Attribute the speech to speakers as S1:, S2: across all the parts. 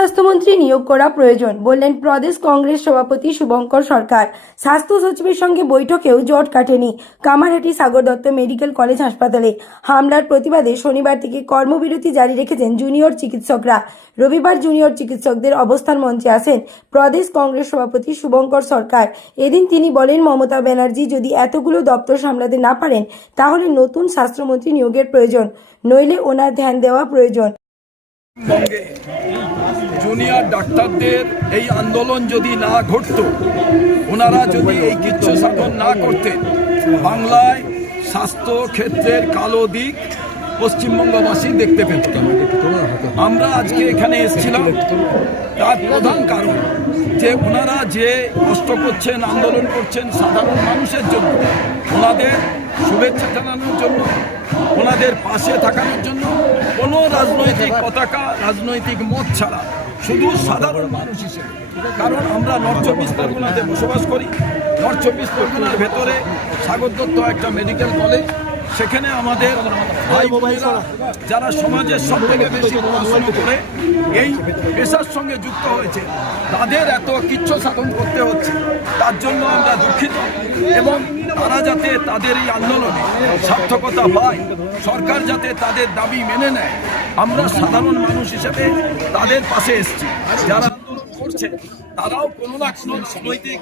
S1: স্বাস্থ্যমন্ত্রী নিয়োগ করা প্রয়োজন, বললেন প্রদেশ কংগ্রেস সভাপতি শুভঙ্কর সরকার। স্বাস্থ্য সচিবের সঙ্গে বৈঠকেও জট কাটেনি কামারহাটি সাগর দত্ত মেডিকেল কলেজ হাসপাতালে। হামলার প্রতিবাদে শনিবার থেকে কর্মবিরতি জারি রেখেছেন জুনিয়র চিকিৎসকরা। রবিবার জুনিয়র চিকিৎসকদের অবস্থান মঞ্চে আসেন প্রদেশ কংগ্রেস সভাপতি শুভঙ্কর সরকার। এদিন তিনি বলেন, মমতা ব্যানার্জি যদি এতগুলো দপ্তর সামলাতে না পারেন, তাহলে নতুন স্বাস্থ্যমন্ত্রী নিয়োগের প্রয়োজন, নইলে ওনার ধ্যান দেওয়া প্রয়োজন।
S2: বঙ্গে। জুনিয়র ডাক্তারদের এই আন্দোলন যদি না ঘটত, ওনারা যদি এই কিচ্ছু সাধন না করতেন, বাংলায় স্বাস্থ্য ক্ষেত্রের কালো দিক পশ্চিমবঙ্গবাসী দেখতে পেত আমরা আজকে এখানে এসেছিলাম। তার প্রধান কারণ যে ওনারা যে কষ্ট করছেন, আন্দোলন করছেন সাধারণ মানুষের জন্য, ওনাদের শুভেচ্ছা জানানোর জন্য, ওনাদের পাশে থাকানোর জন্য কোনো রাজনৈতিক পতাকা, রাজনৈতিক মত ছাড়া শুধু সাধারণ মানুষ হিসেবে। কারণ আমরা নর্থ চব্বিশ পরগনাতে বসবাস করি। নর্থ চব্বিশ পরগনার ভেতরে সাগর দত্ত একটা মেডিকেল কলেজ সেখানে আমাদের যারা সমাজের সব থেকে বেশি পড়াশোনা করে এই পেশার সঙ্গে যুক্ত হয়েছে। তাদের এত কিচ্ছু সাধন করতে হচ্ছে। তার জন্য আমরা দুঃখিত। এবং তারা যাতে তাদের এই আন্দোলনে সার্থকতা পায় সরকার যাতে তাদের দাবি মেনে নেয় আমরা সাধারণ মানুষ হিসেবে তাদের পাশে এসেছি। যারা আন্দোলন করছে তারাও কোনো না কোনো রাজনৈতিক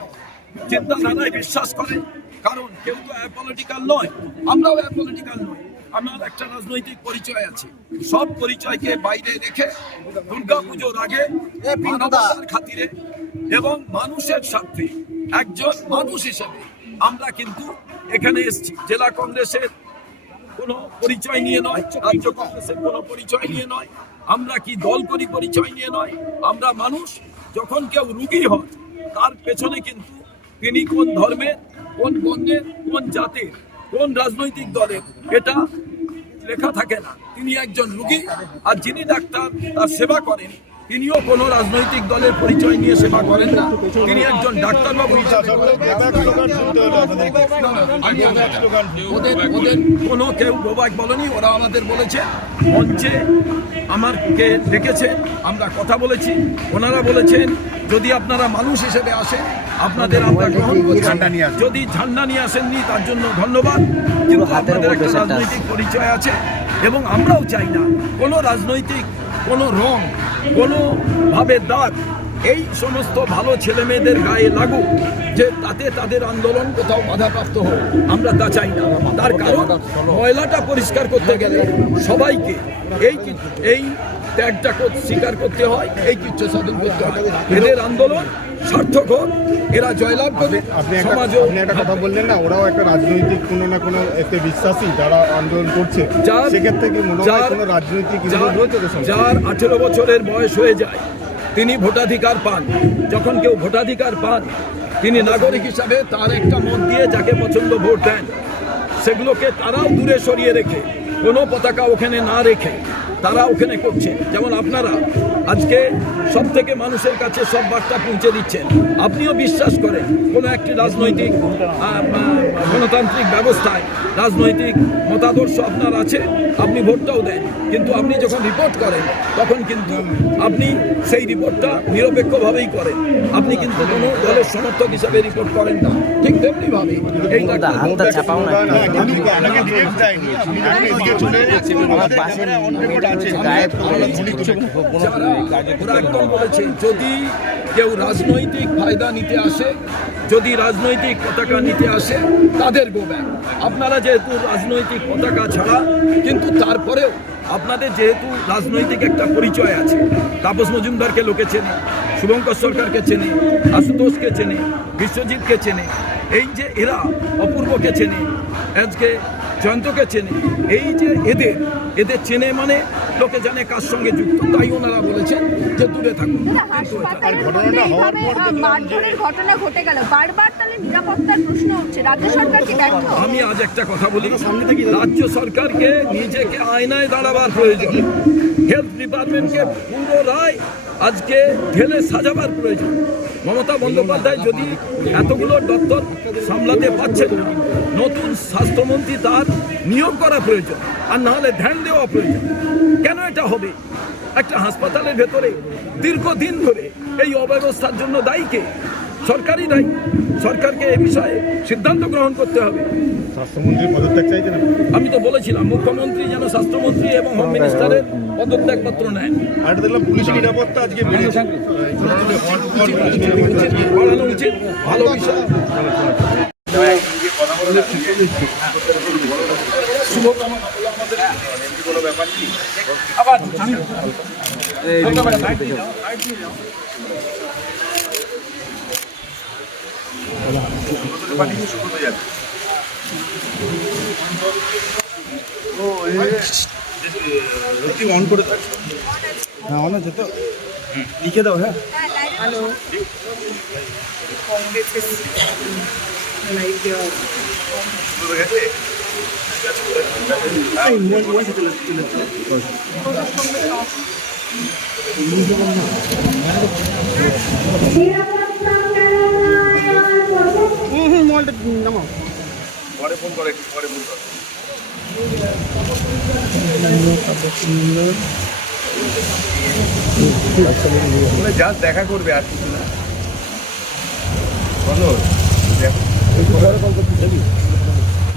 S2: চিন্তাধারায় বিশ্বাস করে। কারণ কেউ তো অ্যাপলিটিক্যাল নয় আমরাও অ্যাপলিটিক্যাল নই। আমার একটা রাজনৈতিক পরিচয় আছে। সব পরিচয়কে বাইরে রেখে দুর্গা পুজোর আগে মানবতার খাতিরে এবং মানুষের স্বার্থে একজন মানুষ হিসেবে আমরা কিন্তু এখানে এসেছি। জেলা কংগ্রেসের কোনো পরিচয় নিয়ে নয় রাজ্য কংগ্রেসের কোনো পরিচয় নিয়ে নয়। আমরা কি দল করি পরিচয় নিয়ে নয়? আমরা মানুষ যখন কেউ রুগী হয় তার পেছনে কিন্তু তিনি কোন ধর্মের কোন বর্ণের কোন জাতির, কোন রাজনৈতিক দলের, এটা লেখা থাকে না। তিনি একজন রুগী আর যিনি ডাক্তার, তার সেবা করেন। তিনিও কোনো রাজনৈতিক দলের পরিচয় নিয়ে সেবা করেন না। তিনি একজন ডাক্তারবাবু হিসাবে ওদের ওদের কোনো কেউ গোবাক বলেনি ওরা আমাদের বলেছে। মঞ্চে আমারকে ডেকেছে আমরা কথা বলেছি ওনারা বলেছেন যদি আপনারা মানুষ হিসেবে আসেন আপনাদের আমরা গ্রহণ করছি। যদি ঝান্ডা নিয়ে আসেননি তার জন্য ধন্যবাদ। কিন্তু আপনাদের একটা রাজনৈতিক পরিচয় আছে এবং আমরাও চাই না কোনো রাজনৈতিক কোনো রং কোনো ভাবে দাগ এই সমস্ত ভালো ছেলে মেয়েদের গায়ে লাগুক যে তাতে তাদের আন্দোলন কোথাও বাধাপ্রাপ্ত হোক। আমরা তা চাই না। তার কারণ ময়লাটা পরিষ্কার করতে গেলে সবাইকে এই এই ত্যাগটা কর- স্বীকার করতে হয় এই কিচ্ছু সাধন করতে হয়। এদের আন্দোলন সার্থক হোক এরা জয়লাভ করবে
S3: আপনি একটা কথা বললেন না ওরাও একটা রাজনৈতিক কোনো না কোনো এতে বিশ্বাসী যারা আন্দোলন করছে। সেক্ষেত্রে কি মনে হয় কোনো রাজনৈতিক?
S2: যার আঠেরো বছরের বয়স হয়ে যায় তিনি ভোটাধিকার পান। যখন কেউ ভোটাধিকার পান তিনি নাগরিক হিসাবে তার একটা মত দিয়ে যাকে পছন্দ ভোট দেন সেগুলোকে তারাও দূরে সরিয়ে রেখে কোনো পতাকা ওখানে না রেখে তারা ওখানে করছে। যেমন আপনারা আজকে সব থেকে মানুষের কাছে সব বার্তা পৌঁছে দিচ্ছেন। আপনিও বিশ্বাস করেন কোনো একটি রাজনৈতিক গণতান্ত্রিক ব্যবস্থায় রাজনৈতিক মতাদর্শ আপনার আছে আপনি ভোটটাও দেন। কিন্তু আপনি যখন রিপোর্ট করেন তখন কিন্তু আপনি সেই রিপোর্টটা নিরপেক্ষভাবেই করেন। আপনি কিন্তু কোনো দলের সমর্থক হিসাবে রিপোর্ট করেন না। ঠিক তেমনিভাবে এই যদি কেউ রাজনৈতিক ফায়দা নিতে আসে, যদি রাজনৈতিক পতাকা নিতে আসে, তাদের গোব্যাক আপনারা যেহেতু রাজনৈতিক পতাকা ছাড়া, কিন্তু তারপরেও আপনাদের যেহেতু রাজনৈতিক একটা পরিচয় আছে, তাপস মজুমদারকে লোকে চেনে, শুভঙ্কর সরকারকে চেনে, আশুতোষকে চেনে, বিশ্বজিৎকে চেনে, এই যে এরা অপূর্বকে চেনে, আজকে জয়ন্তকে চেনে। এই যে এদের এদের চেনে মানে লোকে জানে কার সঙ্গে যুক্ত তাই ওনারা বলেছেন যে দূরে থাকুন। কিন্তু এটা-
S4: হাসপাতালের
S3: ঘটনাটা
S4: মধ্যে
S3: হওয়ার
S4: এইভাবে
S3: পর
S4: আহ,
S3: দেখলাম
S4: মারধরের ঘটনা ঘটে গেল। বারবার তাহলে নিরাপত্তার প্রশ্ন উঠছে। রাজ্য সরকার কি ব্যর্থ?
S2: আমি আজ একটা কথা বলি। রাজ্য সরকারকে নিজেকে আয়নায় দাঁড়াবার প্রয়োজন। হেলথ ডিপার্টমেন্টকে পুরো রায় আজকে ঢেলে সাজাবার প্রয়োজন। মমতা বন্দ্যোপাধ্যায় যদি এতগুলো দপ্তর সামলাতে পারছেন না, নতুন স্বাস্থ্যমন্ত্রী তার নিয়োগ করা প্রয়োজন, আর নাহলে ধ্যান দেওয়া প্রয়োজন, কেন এটা হবে? একটা হাসপাতালের ভেতরে দীর্ঘদিন ধরে এই অব্যবস্থার জন্য দায়ী কে? সরকারই দায়ী সরকারকে এ বিষয়ে সিদ্ধান্ত গ্রহণ করতে হবে।
S3: স্বাস্থ্যমন্ত্রী পদত্যাগ চাইছেন?
S2: আমি তো বলেছিলাম মুখ্যমন্ত্রী যেন স্বাস্থ্যমন্ত্রী এবং হোম মিনিস্টারের পদত্যাগপত্র নেন।
S3: আর দেখলাম পুলিশ নিরাপত্তা আজকে
S2: বাড়ানো উচিত ভালো বিষয়। শুভকামনা হলো আমাদের আবার
S3: অন করে হ্যাঁ অন আছে তো লিখে দাও হ্যাঁ
S5: পরে ফোন করে একটু পরে ফোন করে। জাস্ট দেখা করবে আর কিছু না। বলো দেখো।